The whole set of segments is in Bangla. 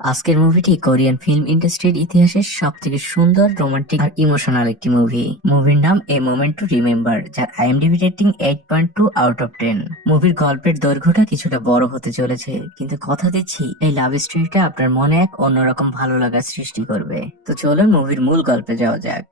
আজকের মুভিটি কোরিয়ান ফিল্ম ইন্ডাস্ট্রির ইতিহাসের সব থেকে সুন্দর, রোমান্টিক আর ইমোশনাল একটি মুভি। মুভির নাম এ মোমেন্ট টু রিমেম্বার, যার আইএমডিবি রেটিং 8.2 আউট অফ 10। মুভির গল্পের দৈর্ঘ্যটা কিছুটা বড় হতে চলেছে, কিন্তু কথা দিচ্ছি এই লাভ স্টোরিটা আপনার মনে এক অন্যরকম ভালো লাগার সৃষ্টি করবে। তো চলুন মুভির মূল গল্পে যাওয়া যাক।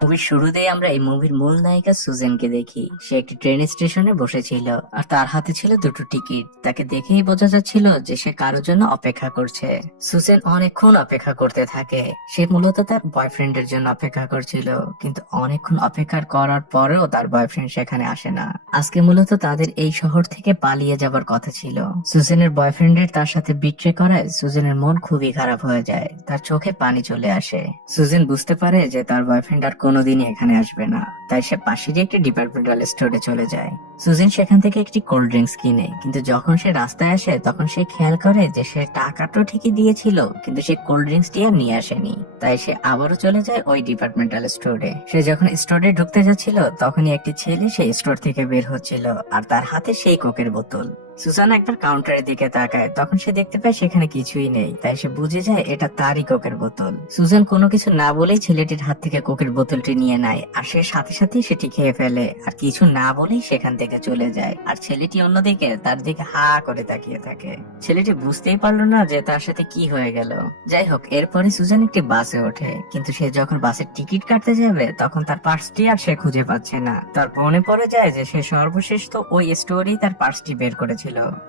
মুভির শুরুতেই আমরা এই মুভির মূল নায়িকা সুজেনকে দেখি। সে একটি ট্রেন স্টেশনে বসেছিল আর তার হাতে ছিল দুটো টিকিট। তাকে দেখেই বোঝা যাচ্ছিল যে সে কারোর জন্য অপেক্ষা করছে। সুজেন অনেকক্ষণ অপেক্ষা করতে থাকে। সে মূলত তার বয়ফ্রেন্ডের জন্য অপেক্ষা করছিল, কিন্তু অনেকক্ষণ অপেক্ষা করার পরেও তার বয়ফ্রেন্ড সেখানে আসে না। আজকে মূলত তাদের এই শহর থেকে পালিয়ে যাবার কথা ছিল। সুজেনের বয়ফ্রেন্ডের তার সাথে বিট্রে করায় সুজেনের মন খুবই খারাপ হয়ে যায়। তার চোখে পানি চলে আসে। সুজেন বুঝতে পারে যে তার বয়ফ্রেন্ড আর কোনোদিনই এখানে আসবে না, তাই সে পাশেরই একটি ডিপার্টমেন্টাল স্টোরে চলে যায়। সুজেন সেখান থেকে একটি কোল্ড ড্রিঙ্কস কিনে, কিন্তু যখন সে রাস্তায় আসে তখন সে খেয়াল করে যে সে টাকা তো ঠিকই দিয়েছিল, কিন্তু সে কোল্ড ড্রিঙ্কসটি আর নিয়ে আসেনি। তাই সে আবারও চলে যায় ওই ডিপার্টমেন্টাল স্টোরে। সে যখন স্টোরে ঢুকতে যাচ্ছিল তখনই একটি ছেলে সেই স্টোর থেকে বের হচ্ছিল, আর তার হাতে সেই কোকের বোতল। সুজান একবার কাউন্টারের দিকে তাকায়, তখন সে দেখতে পায় সেখানে কিছুই নেই। তাই সে বুঝে যায় এটা তারই কোকের বোতল। সুজান কোনো কিছু না বলেই ছেলেটির হাত থেকে কোকের বোতলটি নিয়ে নেয়, আর সে সাথে সাথেই সেটি খেয়ে ফেলে। আর কিছু না বলেই সেখান থেকে চলে যায়। আর ছেলেটি অন্যদিকে তার দিকে হা করে তাকিয়ে থাকে। ছেলেটি বুঝতেই পারলো না যে তার সাথে কি হয়ে গেল। যাই হোক, এরপরে সুজান একটি বাসে ওঠে, কিন্তু সে যখন বাসের টিকিট কাটতে যাবে তখন তার পার্সটি আর সে খুঁজে পাচ্ছে না। তার মনে পড়ে যায় যে সে সর্বশেষ তো ওই স্টোরেই তার পার্সটি বের করেছিল।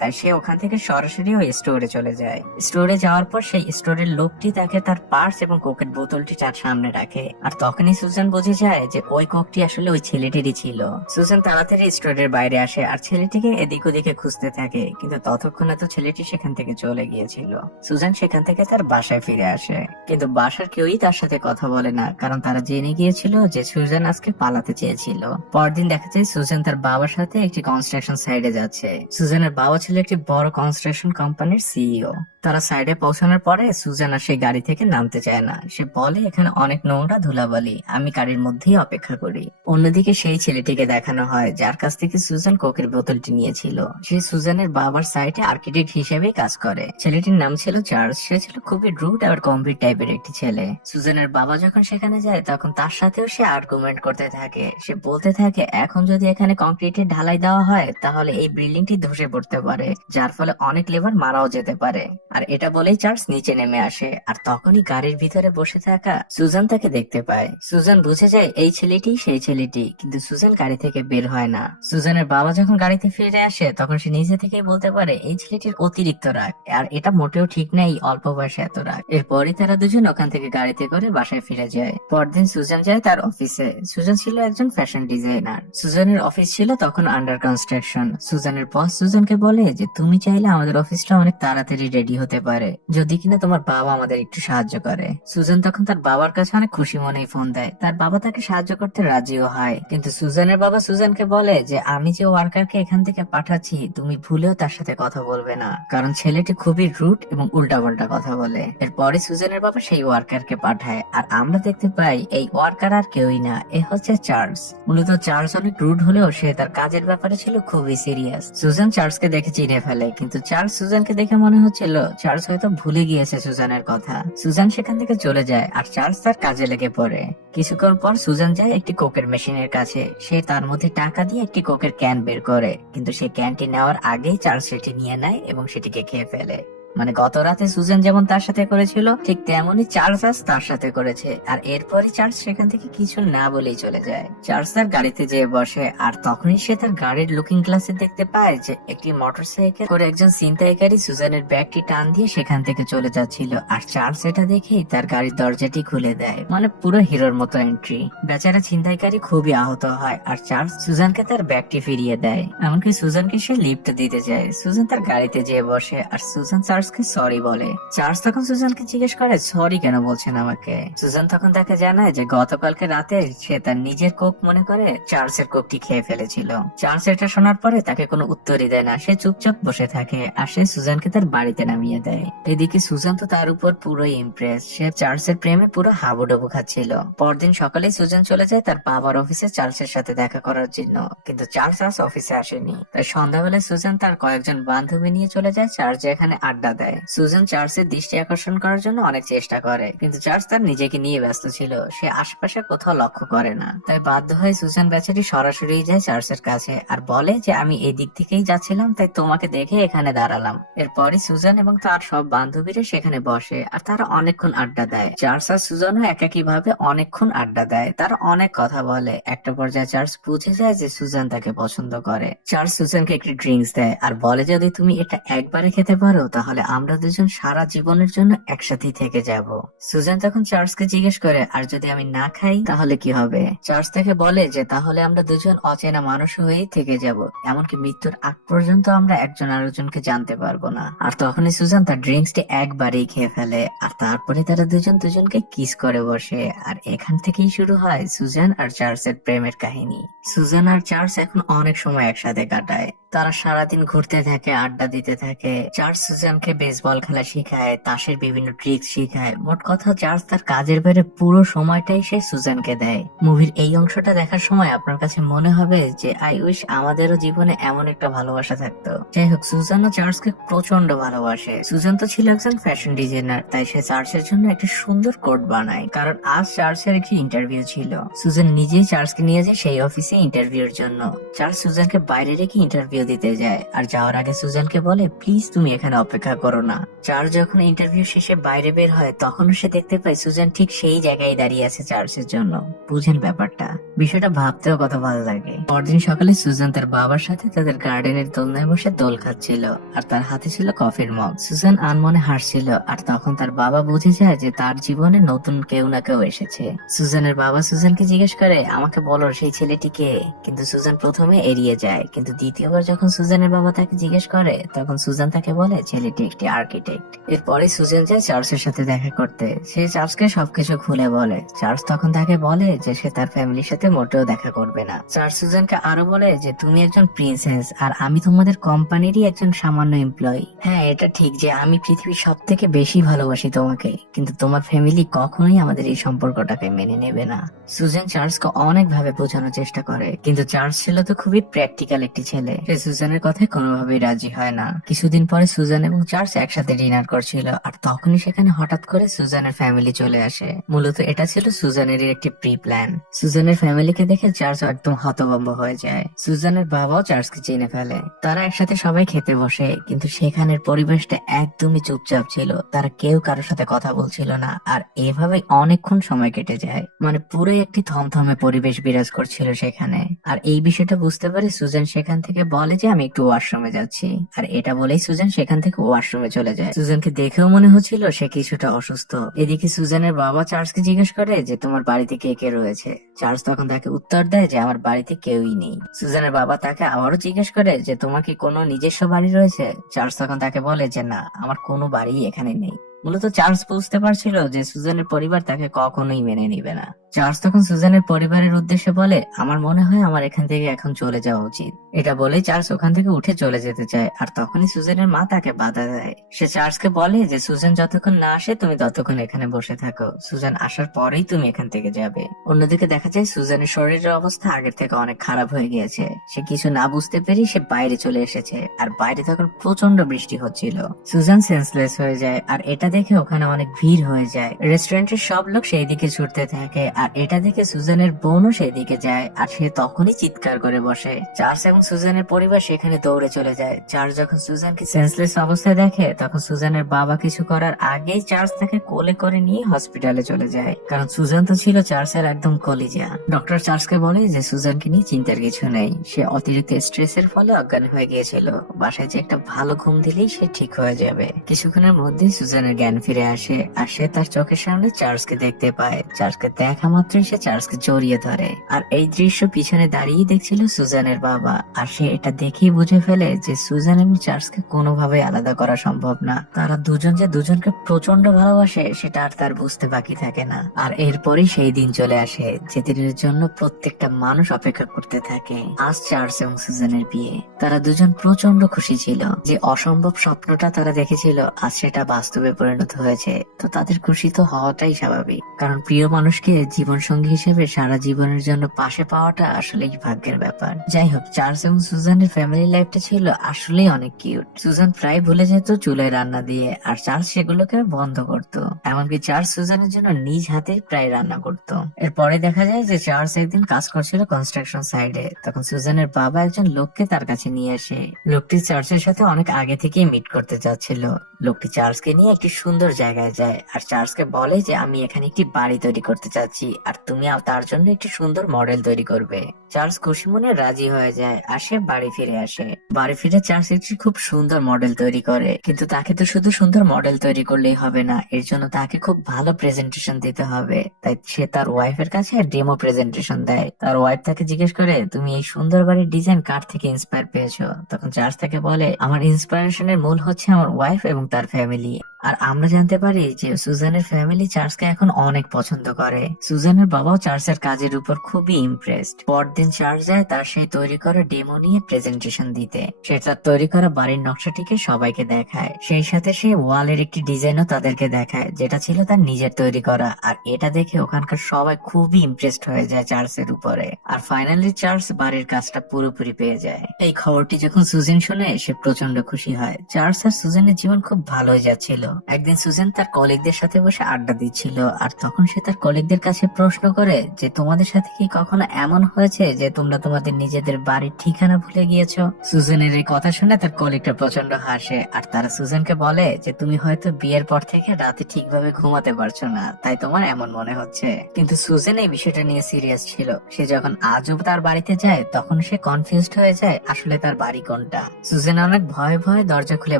তাই সে ওখান থেকে সরাসরি ওই স্টোরে চলে যায়। স্টোরে যাওয়ার পর সেই স্টোরের লোকটি তাকে তার পার্স এবং কোকের বোতলটি তার সামনে রাখে। আর তখনই সুজান বুঝে যায় যে ওই কোকটি আসলে ওই ছেলেটিরই ছিল। সুজান তাড়াতাড়ি স্টোরের বাইরে আসে আর ছেলেটিকে এদিক ওদিকে খুঁজতে থাকে, কিন্তু ততক্ষণে তো ছেলেটি সেখান থেকে চলে গিয়েছিল। সুজান সেখান থেকে তার বাসায় ফিরে আসে, কিন্তু বাসার কেউই তার সাথে কথা বলে না, কারণ তারা জেনে গিয়েছিল যে সুজান আজকে পালাতে চেয়েছিল। পরদিন দেখা যায় সুজান তার বাবার সাথে একটি কনস্ট্রাকশন সাইডে যাচ্ছে। সুজানের বাবা ছিল একটি বড় কনস্ট্রাকশন কোম্পানির সিইও। তারা সাইডে পৌঁছানোর পরে সুজান আর সেই গাড়ি থেকে নামতে চায় না। সে বলে এখানে অনেক নোংরা ধুলাবালি, আমি গাড়ির মধ্যেই অপেক্ষা করি। অন্যদিকে সেই ছেলেটিকে দেখানো হয় যার কাছ থেকে সুজান কোকের বোতলটি নিয়েছিল। সে সুজানের বাবার সাইটে আর্কিটেক্ট হিসেবে কাজ করে। ছেলেটির নাম ছিল চার্লস। সে ছিল খুবই রুড আর গম্ভীর টাইপের একটি ছেলে। সুজানের বাবা যখন সেখানে যায় তখন তার সাথেও সে আর্গুমেন্ট করতে থাকে। সে বলতে থাকে এখন যদি এখানে কংক্রিটের ঢালাই দেওয়া হয় তাহলে এই বিল্ডিংটি ধসে পড়তে পারে, যার ফলে অনেক লেবার মারাও যেতে পারে। আর এটা বলেই চার্লস নিচে নেমে আসে, আর তখনই গাড়ির ভিতরে বসে থাকা সুজান তাকে দেখতে পায়। সুজান বুঝে যায় এই ছেলেটি সেই ছেলেটি, কিন্তু সুজান গাড়ি থেকে বের হয় না। সুজানের বাবা যখন গাড়িতে ফিরে আসে তখন সে নিজে থেকেই বলতে পারে এই ছেলেটির অতিরিক্ত রাগ, আর এটা মোটেও ঠিক নেই অল্প বয়সে এত রাগ। এরপরই তারা দুজন ওখান থেকে গাড়িতে করে বাসায় ফিরে যায়। পরদিন সুজান যায় তার অফিসে। সুজান ছিল একজন ফ্যাশন ডিজাইনার। সুজানের অফিস ছিল তখন আন্ডার কনস্ট্রাকশন। সুজানের বস সুজানকে বলে যে তুমি চাইলে আমাদের অফিসটা অনেক তাড়াতাড়ি রেডি হতে পারে যদি কিনা তোমার বাবা আমাদের একটু সাহায্য করে। সুজান তখন তার বাবার কাছে অনেক খুশি মনেই ফোন দেয়। তার বাবা তাকে সাহায্য করতে রাজিও হয়, কিন্তু সুজানের বাবা সুজানকে বলে যে আমি যে ওয়ার্কারকে এখান থেকে পাঠাচ্ছি তুমি ভুলেও তার সাথে কথা বলবে না, কারণ ছেলেটি খুবই রুট এবং উল্টাপাল্টা কথা বলে। এরপরে সুজানের বাবা সেই ওয়ার্কারকে পাঠায়, আর আমরা দেখতে পাই এই ওয়ার্কার আর কেউই না, এ হচ্ছে চার্লস। মূলত চার্লস অনেক রুড হলেও সে তার কাজের ব্যাপারে ছিল খুবই সিরিয়াস। সুজান চার্লসকে দেখে চিনে ফেলে, কিন্তু চার্লস সুজানকে দেখে মনে হচ্ছিল চার্লস হয়তো ভুলে গিয়েছে সুজানের কথা। সুজান সেখান থেকে চলে যায় আর চার্লস তার কাজে লেগে পড়ে। কিছুক্ষণ পর সুজান যায় একটি কোকের মেশিনের কাছে। সে তার মধ্যে টাকা দিয়ে একটি কোকের ক্যান বের করে, কিন্তু সেই ক্যানটি নেওয়ার আগেই চার্লস সেটি নিয়ে নেয় এবং সেটিকে খেয়ে ফেলে। মানে গত রাতে সুজান যেমন তার সাথে করেছিল ঠিক তেমনই চার্লস আজ তার সাথে করেছে। আর এরপরই চার্লস সেখান থেকে কিছু না বলেই চলে যায়। চার্লস তার গাড়িতে যেয়ে বসে, আর তখনই সে তার গাড়ির লুকিং গ্লাসে দেখতে পায় যে একটি মোটরসাইকেল করে একজন ছিনতাইকারী সুজানের ব্যাগটি টান দিয়ে সেখান থেকে চলে যাচ্ছিল। আর চার্লস এটা দেখেই তার গাড়ির দরজাটি খুলে দেয়। মানে পুরো হিরোর মতো এন্ট্রি। বেচারা ছিনতাইকারী খুবই আহত হয়, আর চার্লস সুজানকে তার ব্যাগটি ফিরিয়ে দেয়। এমনকি সুজানকে সে লিফট দিতে যায়। সুজান তার গাড়িতে যেয়ে বসে, আর সুজান চার্লসকে সরি বলে। চার্লস তখন সুজানকে জিজ্ঞেস করে সরি কেন বলছেন আমাকে। সুজান তখন তাকে জানায় যে গতকালকে রাতে সে তার নিজের কোক মনে করে চার্লসের কোকটি খেয়ে ফেলেছিল। চার্লস এটা শোনার পরে তাকে কোনো উত্তরই দেয় না। সে চুপচাপ বসে থাকে, আর সে সুজানকে তার বাড়িতে নামিয়ে দেয়। এদিকে সুজান তো তার উপর পুরোই ইমপ্রেস। সে চার্লসের প্রেমে পুরো হাবুডুবু খাচ্ছিল। পরদিন সকালে সুজান চলে যায় তার বাবার অফিসে চার্লসের সাথে দেখা করার জন্য, কিন্তু চার্লস আজ অফিসে আসেনি। তাই সন্ধ্যাবেলায় সুজান তার কয়েকজন বান্ধবী নিয়ে চলে যায় চার্চে এখানে আড্ডা দেয়। সুজান চার্লসের দৃষ্টি আকর্ষণ করার জন্য অনেক চেষ্টা করে, কিন্তু চার্লস তার নিজেকে নিয়ে ব্যস্ত ছিল, সে আশেপাশে কোথাও লক্ষ্য করে না। তাই বাধ্য হয়ে সুজান বেচারি সরাসরি যায় চার্লসের কাছে আর বলে যে আমি এই দিক থেকেই যাচ্ছিলাম, তাই তোমাকে দেখে এখানে দাঁড়ালাম। এরপরই সুজান এবং তার সব বান্ধবীরা সেখানে বসে আর তারা অনেকক্ষণ আড্ডা দেয়। চার্লস আর সুজানও একই ভাবে অনেকক্ষণ আড্ডা দেয়, তারা অনেক কথা বলে। একটা পর্যায়ে চার্লস বুঝে যায় যে সুজান তাকে পছন্দ করে। চার্লস সুজানকে একটি ড্রিঙ্কস দেয় আর বলে যদি তুমি এটা একবারে খেতে পারো তাহলে আমরা দুজন সারা জীবনের জন্য একসাথেই থেকে যাব। সুজান তখন চার্লসকে জিজ্ঞেস করে আর যদি আমি না খাই তাহলে কি হবে? চার্লস তাকে বলে যে তাহলে আমরা দুজন অচেনা মানুষ হয়েই থেকে যাব, এমনকি মৃত্যুর আগ পর্যন্ত আমরা একজন আরেকজনকে জানতে পারবো না। আর তখনই সুজান তার ড্রিঙ্কসটি একবারেই খেয়ে ফেলে আর তারপরে তারা দুজন দুজনকে কিস করে বসে। আর এখান থেকেই শুরু হয় সুজান আর চার্লসের প্রেমের কাহিনী। সুজান আর চার্লস এখন অনেক সময় একসাথে কাটায়, তারা সারাদিন ঘুরতে থাকে, আড্ডা দিতে থাকে। চার্লস সুজানকে বেসবল খেলা শিখায়, তাসের বিভিন্ন ট্রিক্স শিখায়। মোট কথা চার্লস তার কাজের বাইরে পুরো সময়টাই সে সুজানকে দেয়। মুভির এই অংশটা দেখার সময় আপনার কাছে মনে হবে যে আই উইশ আমাদেরও জীবনে এমন একটা ভালোবাসা থাকতো। যাই হোক, সুজান ও চার্লসকে প্রচন্ড ভালোবাসে। সুজান তো ছিল একজন ফ্যাশন ডিজাইনার, তাই সে চার্লসের জন্য একটা সুন্দর কোট বানায়, কারণ আজ চার্লসের একটি ইন্টারভিউ ছিল। সুজান নিজেই চার্লসকে নিয়ে যায় সেই অফিসে ইন্টারভিউর জন্য। চার্লস সুজানকে বাইরে রেখে ইন্টারভিউ দিতে যায় আর যাওয়ার আগে সুজানকে বলে প্লিজ তুমি এখানে অপেক্ষা করো না। চার্লস যখন ইন্টারভিউ শেষে বাইরে বের হয় তখনও সে দেখতে পায় সুজান ঠিক সেই জায়গায় দাঁড়িয়ে আছে চার্লসের জন্য। বুঝেন ব্যাপারটা? বিষয়টা ভাবতেও কত ভালো লাগে। পরদিন সকালে সুজান তার বাবার সাথে তাদের গার্ডেনের দোলনায় বসে দোল খাচ্ছিল আর তার হাতে ছিল কফির মগ। সুজান আনমনে হাসছিল আর তখন তার বাবা বুঝে যায় যে তার জীবনে নতুন কেউ না কেউ এসেছে। সুজানের বাবা সুজানকে জিজ্ঞেস করে আমাকে বলো সেই ছেলেটি কে? কিন্তু সুজান প্রথমে এড়িয়ে যায়, কিন্তু দ্বিতীয়বার যখন সুজানের বাবা তাকে জিজ্ঞেস করে তখন সুজান তাকে বলে ছেলেটি একটি আর্কিটেক্ট। এরপরে সুজান যায় চার্লসের সাথে দেখা করতে। সে চার্লসকে সবকিছু খুলে বলে। চার্লস তখন তাকে বলে যে সে তার ফ্যামিলির সাথে মোটেও দেখা করবে না। চার্লস সুজানকে আরো বলে যে তুমি একজন প্রিন্সেস আর আমি তোমাদের কোম্পানিরই একজন সামান্য এমপ্লয়ি। হ্যাঁ, এটা ঠিক যে আমি পৃথিবীর সব থেকে বেশি ভালোবাসি তোমাকে, কিন্তু তোমার ফ্যামিলি কখনোই আমাদের এই সম্পর্কটাকে মেনে নেবে না। সুজান চার্লসকে অনেক ভাবে বোঝানোর চেষ্টা করে, কিন্তু চার্লস ছিল তো খুবই প্র্যাকটিক্যাল একটি ছেলে। সে সুজানের কথায় কোনোভাবেই রাজি হয় না। কিছুদিন পরে সুজান এবং চার্লস একসাথে ডিনার করছিল আর তখনই সেখানে হঠাৎ করে সুজানের ফ্যামিলি চলে আসে। মূলত এটা ছিল সুজানেরই একটি প্রি প্ল্যান। সুজানের ফ্যামিলিকে দেখে চার্লস একদম হতভম্ব হয়ে যায়। সুজানের বাবাও চার্লসকে চিনে ফেলে। তারা একসাথে সবাই খেতে বসে, কিন্তু সেখানের পরিবেশটা একদমই চুপচাপ ছিল। তারা কেউ কারোর সাথে কথা বলছিল না আর এভাবে অনেকক্ষণ সময় কেটে যায়। মানে পুরো একটি থমথমে পরিবেশ বিরাজ করছিল সেখানে। আর এই বিষয়টা বুঝতে পারে সুজান সেখান থেকে বলে যে আমি একটু ওয়াশরুমে যাচ্ছি। আর এটা বলেই সুজান সেখান থেকে ওয়াশরুমে চলে যায়। সুজানকে দেখেও মনে হচ্ছিল সে কিছুটা অসুস্থ। এদিকে সুজানের বাবা চার্লসকে জিজ্ঞেস করে যে তোমার বাড়িতে কে কে রয়েছে? চার্লস তখন তাকে উত্তর দেয় যে আমার বাড়িতে কেউই নেই। সুজানের বাবা তাকে আবারও জিজ্ঞেস করে যে তোমার কি কোনো নিজস্ব বাড়ি রয়েছে? চার্লস তখন তাকে বলে যে না, আমার কোনো বাড়ি এখানে নেই। মূলত চার্লস বুঝতে পারছিল যে সুজানের পরিবার তাকে কখনোই মেনে নিবে না। চার্লস তখন সুজানের পরিবারের উদ্দেশ্যে বলে আমার মনে হয় আমার এখান থেকে এখন চলে যাওয়া উচিত। এটা বলে চার্লস ওখান থেকে উঠে চলে যেতে চায় আর তখনই সুজানের মা তাকে বাধা দেয়। সে চার্লসকে বলে যে সুজান যতক্ষণ না আসে তুমি ততক্ষণ এখানে বসে থাকো, সুজান আসার পরেই তুমি এখান থেকে যাবে। অন্যদিকে দেখা যায় সুজানের শরীরের অবস্থা আগের থেকে অনেক খারাপ হয়ে গিয়েছে। সে কিছু না বুঝতে পেরে সে বাইরে চলে এসেছে আর বাইরে তখন প্রচন্ড বৃষ্টি হচ্ছিল। সুজান সেন্সলেস হয়ে যায় আর এটা দেখে ওখানে অনেক ভিড় হয়ে যায়। রেস্টুরেন্টের সব লোক সেই দিকে ছুটতে থাকে আর এটা দেখে সুজানের বোনও সেই দিকে যায় আর সে তখনই চিৎকার করে বসে। চার্লস এবং সুজানের পরিবার সেখানে দৌড়ে চলে যায়। চার্লস যখন সুজানকে সেন্সলেস অবস্থায় দেখে তখন সুজানের বাবা কিছু করার আগেই চার্লস তাকে কোলে করে নিয়ে হসপিটালে চলে যায়, কারণ সুজান তো ছিল চার্লসের একদম কলিজা। ডক্টর চার্লসকে বলে যে সুজানকে নিয়ে চিন্তার কিছু নেই, সে অতিরিক্ত স্ট্রেসের ফলে অজ্ঞান হয়ে গিয়েছিল, বাসায় যে একটা ভালো ঘুম দিলেই সে ঠিক হয়ে যাবে। কিছুক্ষণের মধ্যেই সুজানের জ্ঞান ফিরে আসে আর সে তার চোখের সামনে চার্লসকে দেখতে পায়। চার্লসকে দেখা মাত্রই সে চার্লসকে জড়িয়ে ধরে আর এই দৃশ্য পিছনে দাঁড়িয়ে দেখছিল সুজানের বাবা। আর সে এটা দেখেই বুঝে ফেলে যে সুজান এবং চার্লসকে কোনোভাবে আলাদা করা সম্ভব না। তারা দুজন যে দুজনকে প্রচন্ড ভালোবাসে সেটা আর তার বুঝতে বাকি থাকে না। আর এরপরই সেই দিন চলে আসে যে দিনের জন্য প্রত্যেকটা মানুষ অপেক্ষা করতে থাকে। আজ চার্লস এবং সুজানের বিয়ে। তারা দুজন প্রচন্ড খুশি ছিল যে অসম্ভব স্বপ্নটা তারা দেখেছিল আজ সেটা বাস্তবে পরিণত হয়েছে। তো তাদের খুশি তো হওয়াটাই স্বাভাবিক, কারণ প্রিয় মানুষকে জীবন সঙ্গী হিসেবে সারা জীবনের জন্য পাশে পাওয়াটা আসলেই ভাগ্যের ব্যাপার। যাই হোক, চার্লস এবং সুজানের ফ্যামিলি লাইফটা ছিল আসলেই অনেক কিউট। সুজান প্রায় ভুলে যেত চুলায় রান্না দিয়ে, আর চার্লস সেগুলোকে বন্ধ করত। এমনকি চার্লস সুজানের জন্য নিজ হাতে প্রায় রান্না করত। এরপরে দেখা যায় যে চার্লস একদিন কাজ করছিল কনস্ট্রাকশন সাইডে। তখন সুজানের বাবা একজন লোককে তার কাছে নিয়ে আসে। লোকটি চার্লসের সাথে অনেক আগে থেকেই মিট করতে চাচ্ছিল। লোকটি চার্লসকে নিয়ে একটি সুন্দর জায়গায় যায় আর চার্লসকে বলে যে আমি এখানে একটি বাড়ি তৈরি করতে চাচ্ছি, আর তুমি তার জন্য একটি সুন্দর মডেল তৈরি করবে। চার্লস খুশি মনে রাজি হয়ে যায় আর সে বাড়ি ফিরে আসে। বাড়ি ফিরে চার্লস একটি খুব সুন্দর মডেল তৈরি করে, কিন্তু তাকে তো শুধু সুন্দর মডেল তৈরি করলেই হবে না, এর জন্য তাকে খুব ভালো প্রেজেন্টেশন দিতে হবে। তাই সে তার ওয়াইফের কাছে ডেমো প্রেজেন্টেশন দেয়। তার ওয়াইফ তাকে জিজ্ঞেস করে, তুমি এই সুন্দর বাড়ির ডিজাইন কার থেকে ইন্সপায়ার পেয়েছো? তখন চার্লস তাকে বলে, আমার ইন্সপিরেশনের মূল হচ্ছে আমার ওয়াইফ এবং তার ফ্যামিলি। আর আমরা জানতে পারি যে সুজানের ফ্যামিলি চার্লসকে এখন অনেক পছন্দ করে। সুজানের বাবাও চার্লসের কাজের উপর খুবই ইমপ্রেসড। পরদিন চার্লস যায় তার সেই তৈরি করা ডেমো নিয়ে প্রেজেন্টেশন দিতে। সে তার তৈরি করা বাড়ির নকশাটিকে সবাইকে দেখায়, সেই সাথে সে ওয়ালের একটি ডিজাইনও তাদেরকে দেখায়, যেটা ছিল তার নিজের তৈরি করা। আর এটা দেখে ওখানকার সবাই খুবই ইমপ্রেসড হয়ে যায় চার্লসের উপরে। আর ফাইনালি চার্লস বাড়ির কাজটা পুরোপুরি পেয়ে যায়। এই খবরটি যখন সুজান শুনে সে প্রচন্ড খুশি হয়। চার্লস আর সুজানের জীবন খুব ভালোই যাচ্ছিল। একদিন সুজান তার কলিগদের সাথে বসে আড্ডা দিচ্ছিল, আর তখন সে তার কলিগদের কাছে প্রশ্ন করে যে তোমাদের সাথে কি কখনো এমন হয়েছে যে তোমরা তোমাদের নিজেদের বাড়ির ঠিকানা ভুলে গিয়েছো? সুজানের এই কথা শুনে তার কলিগটা প্রচন্ড হাসে, আর তারা সুজানকে বলে যে তুমি হয়তো বিয়ের পর থেকে রাতে ঠিকভাবে ঘুমাতে পারছো না, তাই তোমার এমন মনে হচ্ছে। কিন্তু সুজান এই বিষয়টা নিয়ে সিরিয়াস ছিল। সে যখন আজও তার বাড়িতে যায় তখন সে কনফিউজড হয়ে যায় আসলে তার বাড়ি কোনটা। সুজান অনেক ভয়ে ভয়ে দরজা খুলে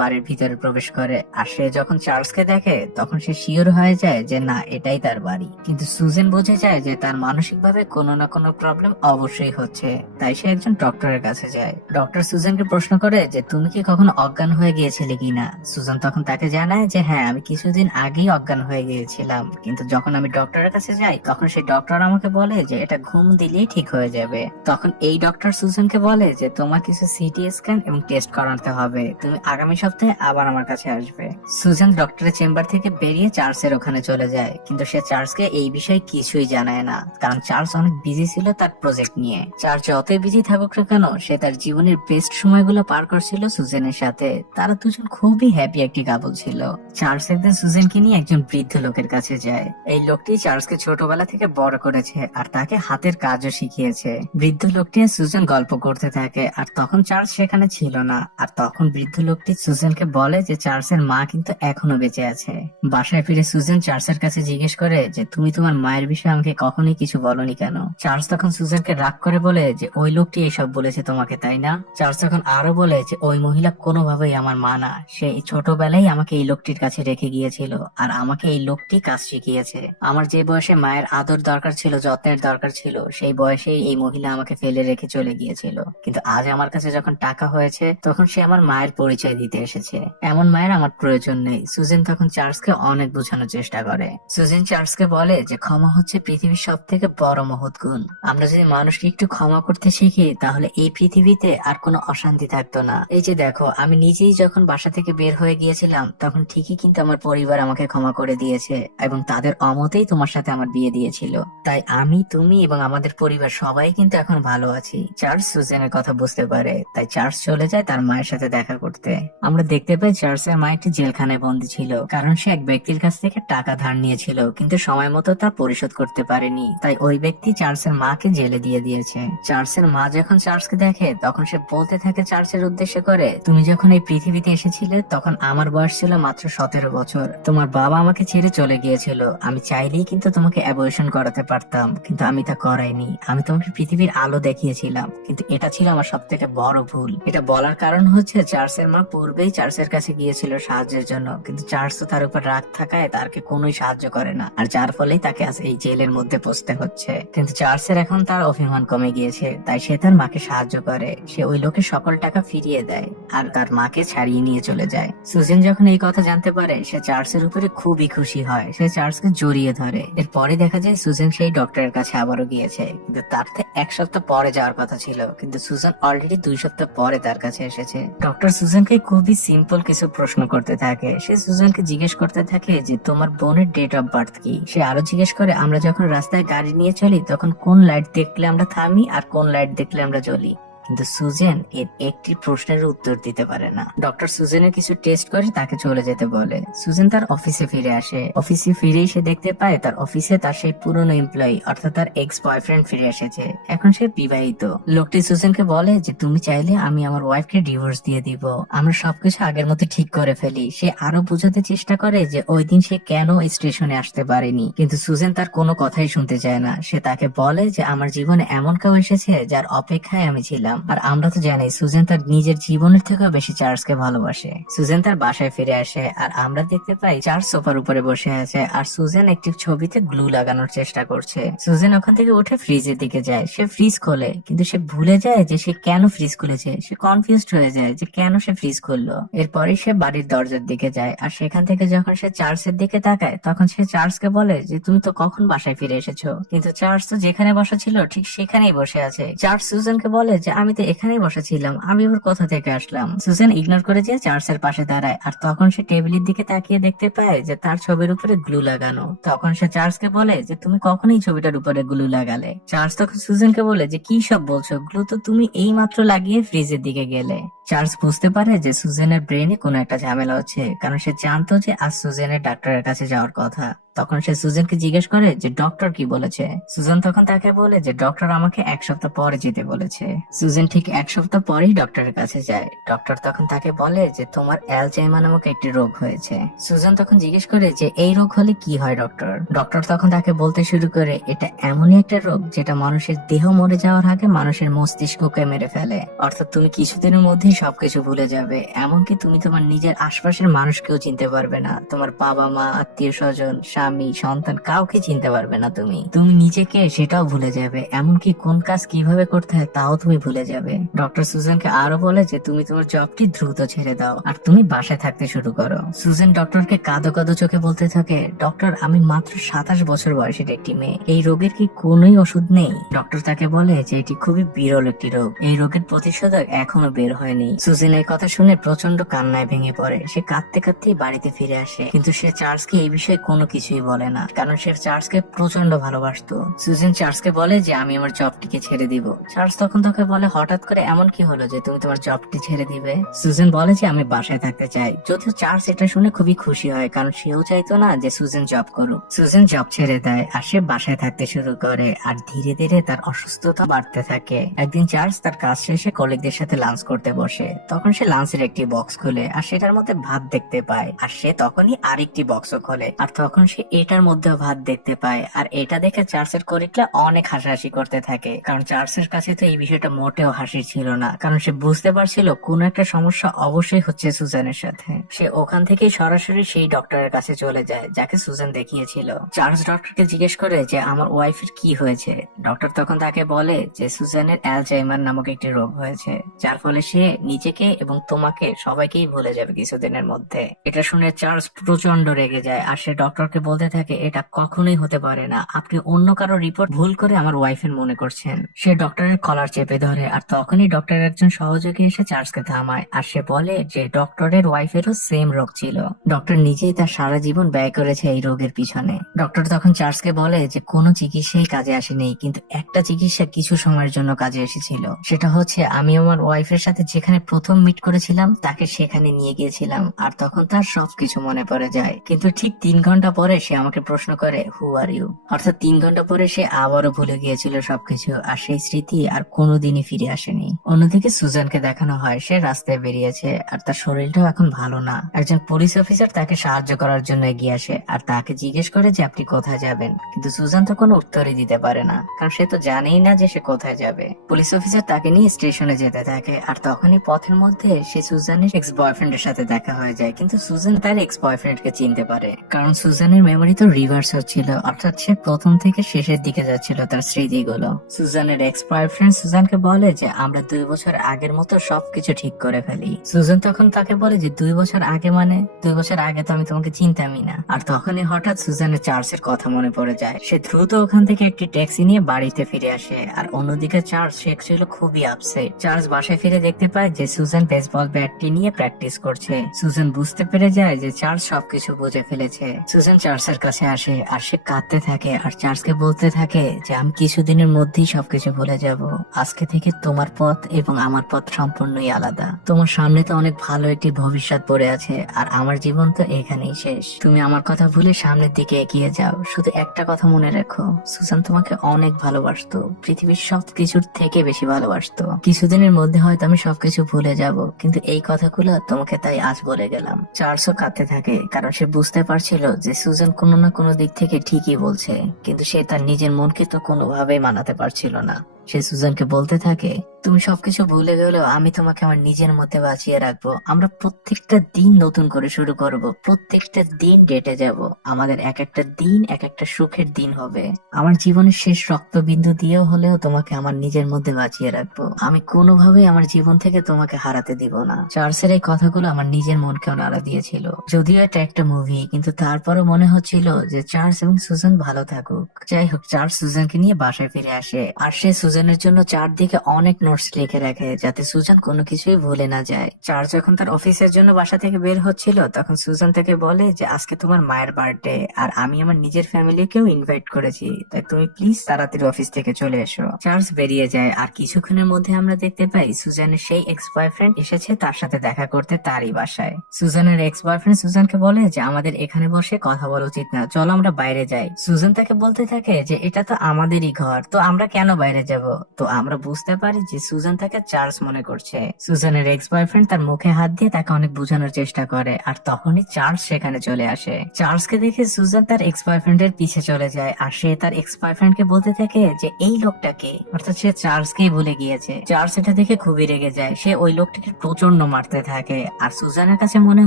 বাড়ির ভিতরে প্রবেশ করে, আর সে যখন চার্লসকে দেখে তখন সে শিওর হয়ে যায় যে না, এটাই তার বাড়ি। কিন্তু সুজান বুঝে যায় যে তার মানসিকভাবে কোনো না কোনো প্রবলেম অবশ্যই হচ্ছে। তাই সে একজন ডক্টরের কাছে যায়। ডক্টর সুজানকে প্রশ্ন করে যে তুমি কি কখনো অজ্ঞান হয়ে গিয়েছিলে কিনা? সুজান তখন তাকে জানায় যে হ্যাঁ, আমি কিছুদিন আগেই অজ্ঞান হয়ে গিয়েছিলাম, কিন্তু যখন আমি ডক্টরের কাছে যাই তখন সেই ডক্টর আমাকে বলে যে এটা ঘুম দিলেই ঠিক হয়ে যাবে। তখন এই ডক্টর সুজানকে বলে যে তোমার কিছু সিটি স্ক্যান এবং টেস্ট করাতে হবে, তুমি আগামী সপ্তাহে আবার আমার কাছে আসবে। সুজান ডক্টরের চেম্বার থেকে বেরিয়ে চার্লসের ওখানে চলে যায়, কিন্তু সে চার্লসকে এই বিষয়ে কিছুই জানায় না, কারণ চার্লস অনেক বিজি ছিল তার প্রজেক্ট নিয়ে। চার্লস যতই বিজি থাকুক না কেন, সে তার জীবনের বেস্ট সময়গুলো পার করছিল সুজানের সাথে। তারা দুজন খুবই হ্যাপি একটি কাপল ছিল। চার্লস একদিন সুজানকে নিয়ে একজন বৃদ্ধ লোকের কাছে যায়। এই লোকটি চার্লসকে ছোটবেলা থেকে বড় করেছে আর তাকে হাতের কাজও শিখিয়েছে। বৃদ্ধ লোকটি আর সুজান গল্প করতে থাকে, আর তখন চার্লস সেখানে ছিল না। আর তখন বৃদ্ধ লোকটি সুজানকে বলে যে চার্লসের মা কিন্তু এখনো বেঁচে আছে। বাসায় ফিরে সুজান চার্লসের কাছে জিজ্ঞেস করে যে তুমি তোমার মায়ের বিষয়ে আমাকে কখনোই কিছু বলনি কেন? চার্লস তখন সুজানকে রাগ করে বলে যে ওই লোকটি এসব বলেছে তোমাকে, তাই না? চার্লস তখন আরো বলে যে ওই মহিলা কোনোভাবেই আমার মা না, সে ছোটবেলায় আমাকে এই লোকটির কাছে রেখে গিয়েছিল, আর আমাকে এই লোকটি কাজ শিখিয়েছে। আমার যে বয়সে মায়ের আদর দরকার ছিল, যত্নের দরকার ছিল, সেই বয়সেই এই মহিলা আমাকে ফেলে রেখে চলে গিয়েছিল। কিন্তু আজ আমার কাছে যখন টাকা হয়েছে তখন সে আমার মায়ের পরিচয় দিতে এসেছে। এমন মায়ের আমার প্রয়োজন নেই। সুজান তখন চার্লসকে অনেক বোঝানোর চেষ্টা করে। সুজান চার্লসকে বলে যে ক্ষমা হচ্ছে পৃথিবীর সব থেকে বড় মহৎ গুণ। আমরা যদি মানুষকে একটু ক্ষমা করতে শিখি তাহলে এই পৃথিবীতে আর কোনো অশান্তি থাকতো না। এই যে দেখো, আমি নিজেই যখন বাসা থেকে বের হয়ে গিয়েছিলাম তখন ঠিকই কিন্তু আমার পরিবার আমাকে ক্ষমা করে দিয়েছে, এবং তাদের অমতেই তোমার সাথে আমার বিয়ে দিয়েছিল। তাই আমি, তুমি এবং আমাদের পরিবার সবাই কিন্তু এখন ভালো আছি। চার্লস সুজানের কথা বুঝতে পারে, তাই চার্লস চলে যায় তার মায়ের সাথে দেখা করতে। আমরা দেখতে পাই চার্লসের মা একটি জেলখানায় বন্দী ছিল, কারণ সে এক ব্যক্তির কাছ থেকে টাকা ধার নিয়েছিল কিন্তু সময় মতো তা পরিশোধ করতে পারেনি। তাই ওই ব্যক্তি চার্লসের মাকে জেলে দিয়ে দিয়েছে। চার্লসের মা যখন চার্লসকে দেখে তখন সে বলতে থাকে চার্লসের উদ্দেশ্যে করে, তুমি যখন এই পৃথিবীতে এসেছিলে তখন আমার বয়স ছিল মাত্র 17 বছর। তোমার বাবা আমাকে ছেড়ে চলে গিয়েছিল। আমি চাইলেই কিন্তু তোমাকে অ্যাবর্শন করাতে পারতাম, কিন্তু আমি তা করাইনি। আমি তোমাকে পৃথিবীর আলো দেখিয়েছিলাম, কিন্তু এটা ছিল আমার সব থেকে বড় ভুল। এটা বলার কারণ হচ্ছে চার্লসের মা পূর্বেই চার্লসের কাছে গিয়েছিল সাহায্যের জন্য, কিন্তু চার্লস তো তার উপর রাগ থাকায় তাকে কোনোই সাহায্য করে না, আর যার ফলেই তাকে আজ এই জেলের মধ্যে পৌঁছতে হচ্ছে। কিন্তু চার্লসের এখন তার অভিমান কমে গিয়েছে, তাই সে তার মাকে সাহায্য করে। সে ওই লোকের সকল টাকা ফিরিয়ে দেয় আর তার মাকে ছাড়িয়ে নিয়ে চলে যায়। সুজান যখন এই কথা জানতে পারে সে চার্লসের উপরে খুবই খুশি হয়। সে চার্লসকে জড়িয়ে ধরে। এরপরে দেখা যায় সুজান সেই ডক্টরের কাছে আবারও গিয়েছে, কিন্তু তার থেকে 1 সপ্তাহ পরে যাওয়ার কথা ছিল, কিন্তু সুজান অলরেডি 2 সপ্তাহ পরে তার কাছে এসেছে। ডক্টর সুজানকে খুবই সিম্পল কিছু প্রশ্ন করতে থাকে। সে সুজানকে জিজ্ঞেস করতে থাকে যে তোমার বোনের ডেট অফ বার্থ কি। সে আরো জিজ্ঞেস করে আমরা যখন রাস্তায় গাড়ি নিয়ে চলি তখন কোন লাইট দেখলে আমরা থামি আর কোন লাইট দেখলে আমরা জ্বলি। কিন্তু সুজেন এর একটি প্রশ্নের উত্তর দিতে পারে না। ডক্টর সুজেনের কিছু টেস্ট করে তাকে চলে যেতে বলে। সুজেন তার অফিসে ফিরে আসে। অফিসে ফিরে এসে দেখতে পায় তার অফিসে তার সেই পুরনো এমপ্লয়ি অর্থাৎ তার এক্স বয়ফ্রেন্ড ফিরে এসেছে। এখন সে বিবাহিত। লোকটি সুজেনকে বলে যে তুমি চাইলে আমি আমার ওয়াইফকে ডিভোর্স দিয়ে দিব, আমরা সবকিছু আগের মতো ঠিক করে ফেলি। সে আরো বোঝাতে চেষ্টা করে যে ওই দিন সে কেন স্টেশনে আসতে পারেনি, কিন্তু সুজেন তার কোনো কথাই শুনতে চায় না। সে তাকে বলে যে আমার জীবনে এমন কেউ এসেছে যার অপেক্ষায় আমি ছিলাম। আর আমরা তো জানি সুজেন তার নিজের জীবনের থেকেও বেশি চার্লসকে ভালোবাসে। সুজেন তার বাসায় ফিরে আসে আর আমরা দেখতে পাই চার্লস সোফার উপরে বসে আছে আর সুজেন একটি ছবিতে গ্লু লাগানোর চেষ্টা করছে। সুজেন ওখান থেকে উঠে ফ্রিজের দিকে যায়। সে ফ্রিজ খোলে কিন্তু সে ভুলে যায় যে সে কেন ফ্রিজ খুলেছে। সে কনফিউজড হয়ে যায় যে কেন সে ফ্রিজ খুললো। এরপরে সে বাড়ির দরজার দিকে যায় আর সেখান থেকে যখন সে চার্লসের দিকে তাকায় তখন সে চার্লসকে বলে যে তুমি তো কখন বাসায় ফিরে এসেছো, কিন্তু চার্লস তো যেখানে বসা ছিল ঠিক সেখানেই বসে আছে। চার্লস সুজেনকে বলে যে আমি তো এখানেই বসা ছিলাম, আমি এবার কোথা থেকে আসলাম। সুজেন ইগনোর করে যে চার্লসের পাশে দাঁড়ায় আর তখন সে টেবিলের দিকে তাকিয়ে দেখতে পায় যে তার ছবির উপরে গ্লু লাগানো। তখন সে চার্লসকে বলে যে তুমি কখন এই ছবিটার উপরে গ্লু লাগালে। চার্লস তখন সুজেনকে বলে যে কি সব বলছো, গ্লু তো তুমি এই মাত্র লাগিয়ে ফ্রিজের দিকে গেলে। চার্লস বুঝতে পারে যে সুজেনের ব্রেনে কোনো একটা ঝামেলা হচ্ছে, কারণ সে জানতো যে আজ সুজেনের ডাক্তারের কাছে যাওয়ার কথা। তখন সে সুজেনকে জিজ্ঞেস করে যে ডক্টর কি বলেছে। সুজেন তখন তাকে বলে যে ডক্টর আমাকে 1 সপ্তাহ পরে যেতে বলেছে। সুজেন ঠিক 1 সপ্তাহ পরেই ডক্টরের কাছে যায়। ডক্টর তখন তাকে বলে যে তোমার অ্যালজাইমার নামক একটি রোগ হয়েছে। সুজেন তখন জিজ্ঞেস করে যে এই রোগ হলে কি হয় ডক্টর। ডক্টর তখন তাকে বলতে শুরু করে এটা এমনই একটা রোগ যেটা মানুষের দেহ মরে যাওয়ার আগে মানুষের মস্তিষ্ককে মেরে ফেলে, অর্থাৎ তুমি কিছুদিনের মধ্যেই সবকিছু ভুলে যাবে, এমনকি তুমি তোমার নিজের আশপাশের মানুষকেও চিনতে পারবে না, তোমার বাবা মা আত্মীয় স্বজন স্বামী সন্তান কাউকে চিনতে পারবে না, তুমি নিজেকে সেটাও ভুলে যাবে, এমনকি কোন কাজ কিভাবে করতে হয় তাও তুমি ভুলে যাবে। ডক্টর সুজেনকে আরো বলে যে তুমি তোমার জবটি দ্রুত ছেড়ে দাও আর তুমি বাসায় থাকতে শুরু করো। সুজেন ডক্টরকে কাঁদো কাঁদো চোখে বলতে থাকে ডক্টর আমি মাত্র 27 বছর বয়সের একটি মেয়ে, এই রোগের কি কোনোই ওষুধ নেই। ডক্টর তাকে বলে যে এটি খুবই বিরল একটি রোগ, এই রোগের প্রতিষেধক এখনো বের হয়নি। সুজেন এই কথা শুনে প্রচন্ড কান্নায় ভেঙে পড়ে। সে কাঁদতে কাঁদতেই বাড়িতে ফিরে আসে, কিন্তু সে চার্লসকে এই বিষয়ে কোনো কিছুই বলে না, কারণ সে চার্লসকে প্রচন্ড ভালোবাসতো। সুজেন চার্লসকে বলে যে আমি আমার জবটিকে ছেড়ে দিব। চার্লস তখন তাকে বলে হঠাৎ করে এমন কি হলো যে তুমি তোমার জবটি ছেড়ে দিবে। সুজেন বলে যে আমি বাসায় থাকতে চাই, যদিও চার্লস এটা শুনে খুবই খুশি হয়, কারণ সেও চাইতো না যে সুজেন জব করুক। সুজেন জব ছেড়ে দেয় আর সে বাসায় থাকতে শুরু করে আর ধীরে ধীরে তার অসুস্থতা বাড়তে থাকে। একদিন চার্লস তার কাজ শেষে কলিগদের সাথে লাঞ্চ করতে বসে। তখন সে লাঞ্চের একটি বক্স খুলে আর সেটার মধ্যে ভাত দেখতে পায়, আর সে তখনই আরেকটি বক্সও খোলে আর তখন সে এটার মধ্যেও ভাত দেখতে পায়। আর এটা দেখে চার্লসের কলিগরা অনেক হাসাহাসি করতে থাকে, কারণ চার্লসের কাছে তো এই বিষয়টা মোটেও হাসির ছিল না, কারণ সে বুঝতে পারছিল কোনো একটা সমস্যা অবশ্যই হচ্ছে সুজানের সাথে। সে ওখান থেকে সরাসরি সেই ডক্টরের কাছে চলে যায় যাকে সুজান দেখিয়েছিল। চার্লস ডক্টরকে জিজ্ঞেস করে যে আমার ওয়াইফের কি হয়েছে। ডক্টর তখন তাকে বলে যে সুজানের অ্যালজাইমার নামক একটি রোগ হয়েছে, যার ফলে সে নিজেকে এবং তোমাকে সবাইকেই ভুলে যাবে কিছুদিনের মধ্যে। এটা শুনে চার্লস প্রচন্ড রেগে যায় আর সে ডক্টরকে বলতে থাকে এটা কখনোই হতে পারে না, আপনি অন্য কারো রিপোর্ট ভুল করে আমার ওয়াইফের মনে করছেন। সে ডক্টরের কলার চেপে ধরে আর তখনই ডক্টরের একজন সহযোগী এসে চার্লসকে থামায় আর সে বলে যে ডক্টরের ওয়াইফেরও সেম রোগ ছিল, ডক্টর নিজেই তার সারা জীবন ব্যয় করেছে এই রোগের পিছনে। ডক্টর তখন চার্লসকে বলে যে কোনো চিকিৎসাই কাজে আসেনি, কিন্তু একটা চিকিৎসা কিছু সময়ের জন্য কাজে এসেছিল, সেটা হচ্ছে আমি আমার ওয়াইফের সাথে যেখানে প্রথম মিট করেছিলাম তাকে সেখানে নিয়ে গিয়েছিলাম আর তখন তার সবকিছু মনে পড়ে যায়। কিন্তু ঠিক 3 ঘন্টা পরে সে আমাকে প্রশ্ন করে হু আর ইউ, অর্থাৎ 3 ঘন্টা পরে সে আবারও ভুলে গিয়েছিল সবকিছু আর সেই স্মৃতি আর কোনোদিনই ফিরে আসেনি। অন্যদিকে সুজানকে দেখানো হয় সে রাস্তায় বেরিয়েছে আর তার শরীরটাও এখন ভালো না। একজন পুলিশ অফিসার তাকে সাহায্য করার জন্য এগিয়ে আসে আর তাকে জিজ্ঞেস করে যে আপনি কোথায় যাবেন, কিন্তু সুজান তো কোনো উত্তরই দিতে পারে না, কারণ সে তো জানেই না যে সে কোথায় যাবে। পুলিশ অফিসার তাকে নিয়ে স্টেশনে যেতে থাকে আর তখনই পথের মধ্যে সে সুজানের এক্স বয়ফ্রেন্ডের সাথে দেখা হয়ে যায়, কিন্তু সুজান তার এক্স বয়ফ্রেন্ডকে চিনতে পারে, কারণ সুজানের মেমোরি তো রিভার্স হচ্ছিল, অর্থাৎ সে প্রথম থেকে শেষের দিকে যাচ্ছিল তার স্মৃতিগুলো। সুজানের এক্স বয়ফ্রেন্ড সুজানকে বলে যে আমরা 2 বছর আগের মতো সবকিছু ঠিক করে ফেলি। সুজান তখন তাকে বলে যে 2 বছর আগে মানে 2 বছর আগে তো আমি তোমাকে চিনতামই না। আর তখনই হঠাৎ সুজানের চার্লসের কথা মনে পড়ে যায়। সে দ্রুত ওখান থেকে একটি ট্যাক্সি নিয়ে বাড়িতে ফিরে আসে আর অন্যদিকে চার্লস সে ছিল খুবই আপসেট। চার্লস বাসায় ফিরে দেখতে পায় পায় যে সুজান বেসবল ব্যাটটি নিয়ে প্র্যাকটিস করছে। সুজান বুঝতে পেরে যায় যে চার্লস সবকিছু বুঝে ফেলেছে। সুজান চার্লসের কাছে আসে আর সে কাঁদতে থাকে আর চার্লসকে বলতে থাকে যে আমি কিছুদিনের মধ্যেই সবকিছু ভুলে যাব। আজকে থেকে তোমার পথ এবং আমার পথ সম্পূর্ণই আলাদা। তোমার সামনে তো অনেক ভালো একটি ভবিষ্যৎ পড়ে আছে আর আমার জীবন তো এখানেই শেষ। তুমি আমার কথা ভুলে সামনের দিকে এগিয়ে যাও। শুধু একটা কথা মনে রেখো, সুজান তোমাকে অনেক ভালোবাসতো, পৃথিবীর সবকিছুর থেকে বেশি ভালোবাসতো। কিছুদিনের মধ্যে হয়তো আমি সবকিছু ভুলে যাব, কিন্তু এই কথাগুলো তোমাকে তাই আজ বলে গেলাম। চার্লসও কাঁদতে থাকে কারণ সে বুঝতে পারছিল যে সুজান কোনো না কোনো দিক থেকে ঠিকই বলছে, কিন্তু সে তার নিজের মনকে তো কোনোভাবেই মানাতে পারছিল না। সে সুজানকে বলতে থাকে, তুমি সবকিছু ভুলে গেলেও আমি তোমাকে আমার নিজের মধ্যে বাঁচিয়ে রাখবো। আমরা প্রত্যেকটা দিন নতুন করে শুরু করব, প্রত্যেকটা দিন ডেটে যাব। আমাদের এক একটা দিন এক একটা সুখের দিন হবে। আমার জীবনের শেষ রক্তবিন্দু দিয়েও হলেও তোমাকে আমার নিজের মধ্যে বাঁচিয়ে রাখবো। আমি কোনোভাবেই আমার জীবন থেকে তোমাকে হারাতে দিব না। চার্লসের এই কথাগুলো আমার নিজের মনকেও নাড়া দিয়েছিল। যদিও এটা একটা মুভি, কিন্তু তারপরও মনে হচ্ছিল যে চার্লস এবং সুজান ভালো থাকুক। যাই হোক, চার্লস সুজানকে নিয়ে বাসায় ফিরে আসে আর সে সুজানের জন্য চারদিকে অনেক নোটস লিখে রাখে যাতে সুজান কোনো কিছুই ভুলে না যায়। চার্লস যখন তার অফিসের জন্য বাসা থেকে বের হচ্ছিল তখন সুজান তাকে বলে যে আজকে তোমার মায়ের বার্থডে আর আমি আমার নিজের ফ্যামিলিকেও ইনভাইট করেছি, তাই তুমি প্লিজ তাড়াতাড়ি অফিস থেকে চলে এসো। চার্লস বেরিয়ে যায় আর কিছুক্ষণের মধ্যে আমরা দেখতে পাই সুজানের সেই এক্স বয়ফ্রেন্ড এসেছে তার সাথে দেখা করতে তারই বাসায়। সুজানের এক্স বয়ফ্রেন্ড সুজানকে বলে যে আমাদের এখানে বসে কথা বলা উচিত না, চলো আমরা বাইরে যাই। সুজান তাকে বলতে থাকে যে এটা তো আমাদেরই ঘর, তো আমরা কেন বাইরে যাব। তো আমরা বুঝতে পারি যে সুজান তাকে চার্লস মনে করছে। সুজানের এক্স বয়ফ্রেন্ড তার মুখে হাত দিয়ে তাকে অনেক বোঝানোর চেষ্টা করে আর তখনই চার্লস সেখানে চলে আসে। চার্লসকে দেখে সুজান তার এক্স বয়ফ্রেন্ডের পিছে চলে যায় আর সে তার এক্স বয়ফ্রেন্ডকে বলতে থাকে যে এই লোকটাকে, অর্থাৎ সে চার্লসকেই ভুলে গিয়েছে। চার্লস এটা দেখে খুবই রেগে যায়, সে ওই লোকটাকে প্রচন্ড মারতে থাকে আর সুজানের কাছে মনে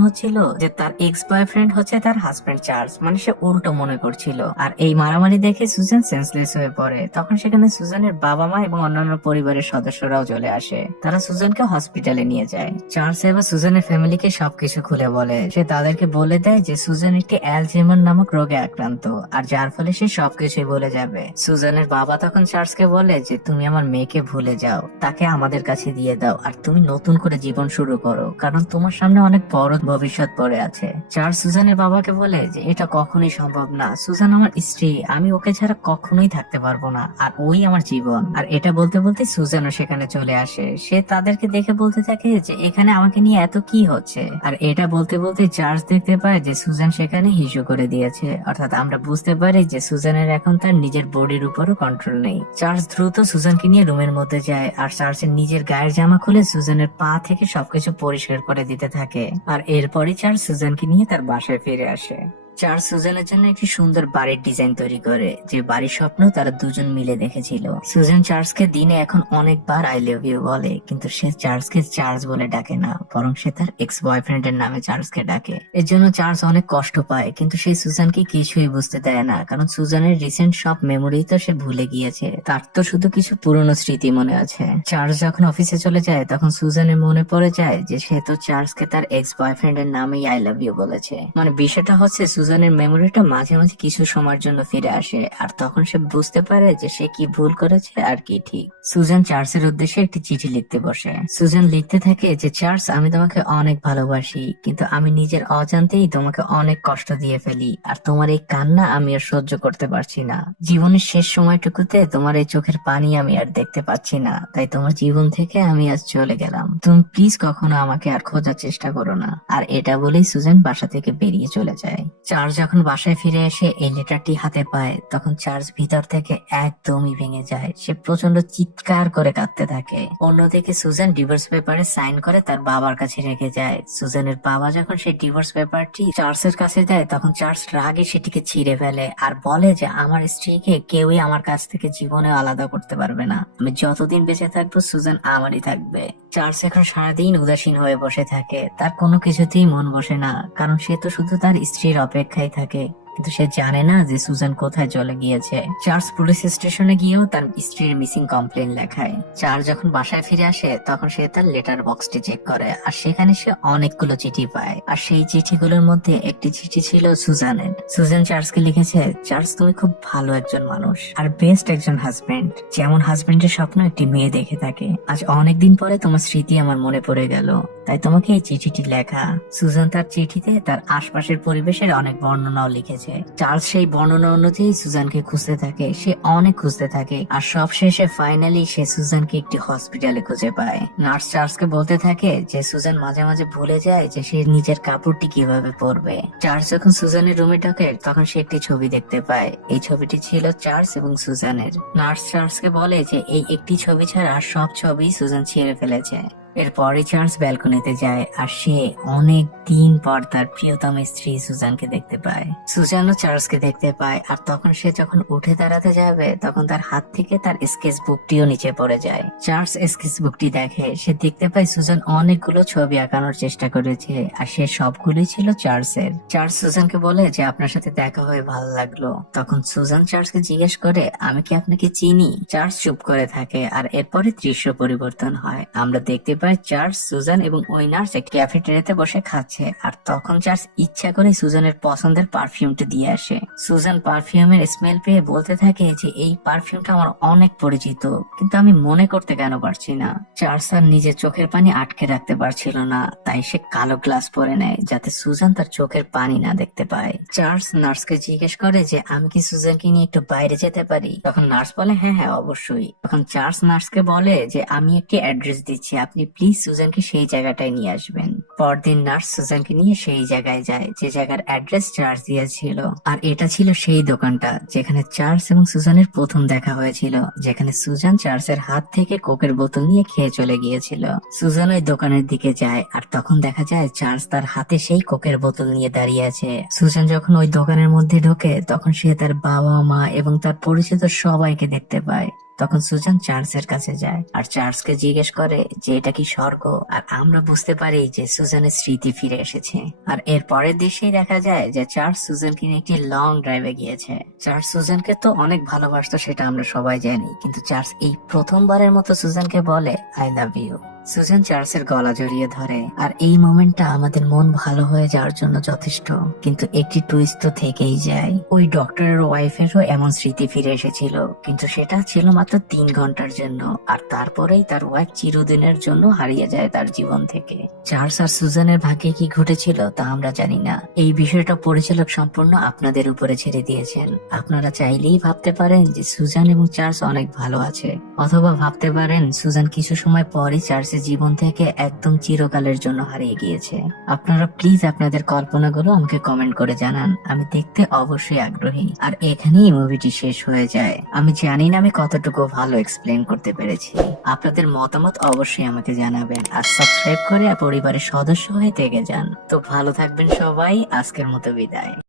হচ্ছিল যে তার এক্স বয়ফ্রেন্ড হচ্ছে তার হাজবেন্ড চার্লস, মানে সে উল্টো মনে করছিল। আর এই মারামারি দেখে সুজান সেন্সলেস হয়ে পড়ে। তখন সেখানে সুজানের বাবা মা এবং অন্যান্য পরিবারের সদস্যরাও চলে আসে, তারা সুজানকে হসপিটালে নিয়ে যায়। চার্লস এবার সুজানের ফ্যামিলিকে সবকিছু খুলে বলে। সে তাদেরকে বলে দেয় যে সুজান একটি অ্যালঝেইমার নামক রোগে আক্রান্ত আর যার ফলে সে সবকিছুই ভুলে যাবে। সুজানের বাবা তখন চার্লসকে বলে যে তুমি আমার মেয়েকে ভুলে যাও, তাকে আমাদের কাছে দিয়ে দাও আর তুমি নতুন করে জীবন শুরু করো, কারণ তোমার সামনে অনেক বড় ভবিষ্যৎ পড়ে আছে। চার্লস সুজানের বাবাকে বলে যে এটা কখনোই সম্ভব না, সুজান আমার স্ত্রী, আমি ওকে ছাড়া কখনোই থাকতে পারবো না আর ওই আমার জীবন। আর এটা বলতে বলতে সুজানও সেখানে চলে আসে। সে তাদেরকে দেখে বলতে থাকে যে এখানে আমাকে নিয়ে এত কি হচ্ছে। আর এটা বলতে বলতে চার্লস দেখতে পায় যে সুজান সেখানে হিসু করে দিয়েছে, অর্থাৎ আমরা বুঝতে পারি যে সুজানের এখন তার নিজের বডির উপরও কন্ট্রোল নেই। চার্লস দ্রুত সুজানকে নিয়ে রুমের মধ্যে যায় আর চার্লসের নিজের গায়ের জামা খুলে সুজানের পা থেকে সবকিছু পরিষ্কার করে দিতে থাকে। আর এরপরই চার্লস সুজানকে নিয়ে তার বাসায় ফিরে আসে। চার্লস সুজানের জন্য একটি সুন্দর বাড়ির ডিজাইন তৈরি করে, যে বাড়ির স্বপ্ন তারা দুজন মিলে দেখেছিল। সুজান চার্লসকে দিনে এখন অনেকবার আই লাভ ইউ বলে, কিন্তু সে চার্লসকে চার্লস বলে ডাকে না, বরং সে তার এক্স বয়ফ্রেন্ডের নামে চার্লসকে ডাকে। এর জন্য চার্লস অনেক কষ্ট পায়, কিন্তু সেই সুজানকে কিছুই বুঝতে দেয় না, কারণ সুজানের রিসেন্ট সব মেমোরি তো সে ভুলে গিয়েছে, তার তো শুধু কিছু পুরনো স্মৃতি মনে আছে। চার্লস যখন অফিসে চলে যায় তখন সুজানের মনে পড়ে যায় যে সে তো চার্লসকে তার এক্স বয়ফ্রেন্ডের নামেই আই লাভ ইউ বলেছে। মানে বিষয়টা হচ্ছে সুজানের মেমোরিটা মাঝে মাঝে কিছু সময়ের জন্য ফিরে আসে আর তখন সে বুঝতে পারে যে সে কি ভুল করেছে আর কি ঠিক। সুজান চার্লসের উদ্দেশ্যে একটি চিঠি লিখতে বসে। সুজান লিখতে থাকে যে চার্লস, আমি তোমাকে অনেক ভালোবাসি, কিন্তু আমি নিজের অজান্তেই তোমাকে অনেক কষ্ট দিয়ে ফেলি আর তোমার এই কান্না আমি আর সহ্য করতে পারছি না। জীবনের শেষ সময়টুকুতে তোমার এই চোখের পানি আমি আর দেখতে পাচ্ছি না, তাই তোমার জীবন থেকে আমি আজ চলে গেলাম। তুমি প্লিজ কখনো আমাকে আর খোঁজার চেষ্টা করো না। আর এটা বলেই সুজান বাসা থেকে বেরিয়ে চলে যায়। চার্লস যখন বাসায় ফিরে এসে এই লেটারটি হাতে পায় তখন চার্লস ভিতর থেকে একদমই ভেঙে যায়। সে প্রচন্ড চিৎকার করে কাঁদতে থাকে। অন্যদিকে সুজান ডিভোর্স পেপারে সাইন করে তার বাবার কাছে রেখে যায়। সুজানের বাবা যখন সেই ডিভোর্স পেপারটি চার্লসের কাছে দেয় তখন চার্লস রাগে সেটিকে ছিঁড়ে ফেলে আর বলে যে আমার স্ত্রীকে কেউই আমার কাছ থেকে জীবনে আলাদা করতে পারবে না। আমি যতদিন বেঁচে থাকবো সুজান আমারই থাকবে। চার্লস এখন সারাদিন উদাসীন হয়ে বসে থাকে, তার কোনো কিছুতেই মন বসে না, কারণ সে তো শুধু তার স্ত্রীর অপেক্ষায় থাকে। কিন্তু সে জানে না যে সুজান কোথায় চলে গিয়েছে। চার্লস পুলিশ স্টেশনে গিয়েও তার স্ত্রীর মিসিং কমপ্লেন লেখায়। চার্লস যখন বাসায় ফিরে আসে তখন সে তার লেটার বক্সটি চেক করে, আর সেখানে সে অনেকগুলো চিঠি পায়। আর সেই চিঠিগুলোর মধ্যে একটি চিঠি ছিল সুজানের। সুজান চার্লসকে লিখেছে, চার্লস তুমি খুব ভালো একজন মানুষ আর বেস্ট একজন হাজবেন্ড। যেমন হাজবেন্ডের স্বপ্ন একটি মেয়ে দেখে থাকে, আজ অনেকদিন পরে তোমার স্মৃতি আমার মনে পড়ে গেল, তাই তোমাকে এই চিঠিটি লেখা। সুজান তার চিঠিতে তার আশপাশের পরিবেশের অনেক বর্ণনাও লিখেছে। চার্লস সেই বর্ণনা অনুযায়ী সুজানকে খুঁজতে থাকে, সে অনেক খুঁজতে থাকে, আর সব শেষে ফাইনালি সে সুজানকে একটি হসপিটালে খুঁজে পায়। নার্স চার্লসকে বলতে থাকে যে সুজান মাঝে মাঝে ভুলে যায় যে সে নিজের কাপড়টি কিভাবে পরবে। চার্লস যখন সুজানের রুমে ঢোকে তখন সে একটি ছবি দেখতে পায়। এই ছবিটি ছিল চার্লস এবং সুজানের। নার্স চার্লসকে বলে যে এই একটি ছবি ছাড়া সব ছবি সুজান ছিঁড়ে ফেলেছে। এরপরে চার্লস ব্যালকনিতে যায় আর সে অনেক দিন পর তার প্রিয়তম স্ত্রী সুজানকে দেখতে পায়। সুজানও চার্লসকে দেখতে পায়, আর তখন সে যখন উঠে দাঁড়াতে যাবে তখন তার হাত থেকে তার স্কেচ বুকটিও নিচে পড়ে যায়। চার্লস স্কেচ বুকটি দেখে, সে দেখতে পায় সুজান অনেকগুলো ছবি আঁকানোর চেষ্টা করেছে, আর সে সবগুলোই ছিল চার্লসের। চার্লস সুজানকে বলে যে আপনার সাথে দেখা হয়ে ভালো লাগলো। তখন সুজান চার্লসকে জিজ্ঞেস করে, আমি কি আপনাকে চিনি? চার্লস চুপ করে থাকে, আর এরপরে দৃশ্য পরিবর্তন হয়। আমরা দেখতে চার্লস, সুজান এবং ওই নার্স একটি ক্যাফেটেরিয়াতে বসে খাচ্ছে, আর তখন চার্লস ইচ্ছা করে সুজানের পছন্দের পারফিউমটা দিয়ে আসে। সুজান পারফিউমের স্মেল পেয়ে বলতে থাকে যে এই পারফিউমটা আমার অনেক পরিচিত, কিন্তু আমি মনে করতে কেন পারছি না। চার্লস আর নিজের চোখের পানি আটকে রাখতে পারছিল না, তাই সে কালো গ্লাস পরে নেয় যাতে সুজান তার চোখের পানি না দেখতে পায়। চার্লস নার্সকে জিজ্ঞেস করে যে আমি কি সুজানকে নিয়ে একটু বাইরে যেতে পারি? তখন নার্স বলে হ্যাঁ হ্যাঁ অবশ্যই। তখন চার্লস নার্সকে বলে যে আমি একটি অ্যাড্রেস দিচ্ছি, আপনি প্লিজ সুজানকে সেই জায়গাটায় নিয়ে আসবেন। পরদিন নার্স সুজানকে নিয়ে সেই জায়গায় যায় যে জায়গার অ্যাড্রেস চার্লস দিয়েছিল, আর এটা ছিল সেই দোকানটা যেখানে চার্লস এবং সুজানের প্রথম দেখা হয়েছিল, যেখানে সুজান চার্লসের হাত থেকে কোকের বোতল নিয়ে খেয়ে চলে গিয়েছিল। সুজান ওই দোকানের দিকে যায়, আর তখন দেখা যায় চার্লস তার হাতে সেই কোকের বোতল নিয়ে দাঁড়িয়ে আছে। সুজান যখন ওই দোকানের মধ্যে ঢোকে তখন সে তার বাবা মা এবং তার পরিচিত সবাইকে দেখতে পায়। তখন সুজান চার্লসের কাছে যায় আর চার্লসকে জিজ্ঞেস করে যে এটা কি স্বর্গ, আর আমরা বুঝতে পারি যে সুজানের স্মৃতি ফিরে এসেছে। আর এর পরের দৃশ্যেই দেখা যায় যে চার্লস সুজানকে নিয়ে একটি লং ড্রাইভে গিয়েছে। চার্লস সুজানকে তো অনেক ভালোবাসতো, সেটা আমরা সবাই জানি, কিন্তু চার্লস এই প্রথমবারের মতো সুজানকে বলে আই লাভ ইউ। সুজান চার্লসের গলা জড়িয়ে ধরে, আর এই মোমেন্টটা আমাদের মন ভালো হয়ে যাওয়ার জন্য যথেষ্ট, কিন্তু একটি টুইস্ট তো থেকেই যায়। ওই ডক্টরের ওয়াইফেরও এমন স্মৃতি ফিরে এসেছিল, কিন্তু সেটা ছিল মাত্র 3 ঘন্টার জন্য, আর তারপরেই তার ওয়াইফ চিরদিনের জন্য হারিয়ে যায় তার জীবন থেকে। চার্লস আর সুজানের ভাগ্যে কি ঘটেছিল তা আমরা জানি না। এই বিষয়টা পরিচালক সম্পূর্ণ আপনাদের উপরে ছেড়ে দিয়েছেন। আপনারা চাইলেই ভাবতে পারেন যে সুজান এবং চার্লস অনেক ভালো আছে, অথবা ভাবতে পারেন সুজান কিছু সময় পরই চার্লস জীবন থেকে একদম চিরকালের জন্য হারিয়ে গিয়েছে। আপনারা প্লিজ আপনাদের কল্পনাগুলো আমাকে কমেন্ট করে জানান, আমি দেখতে অবশ্যই আগ্রহী। আর এখানেই মুভিটি শেষ হয়ে যায়। আমি জানি না আমি কতটুকু ভালো এক্সপ্লেন করতে পেরেছি। আপনাদের মতামত অবশ্যই আমাকে জানাবেন, আর সাবস্ক্রাইব করে পরিবারের সদস্য হয়ে থেকে যান। তো ভালো থাকবেন সবাই, আজকের মতো বিদায়।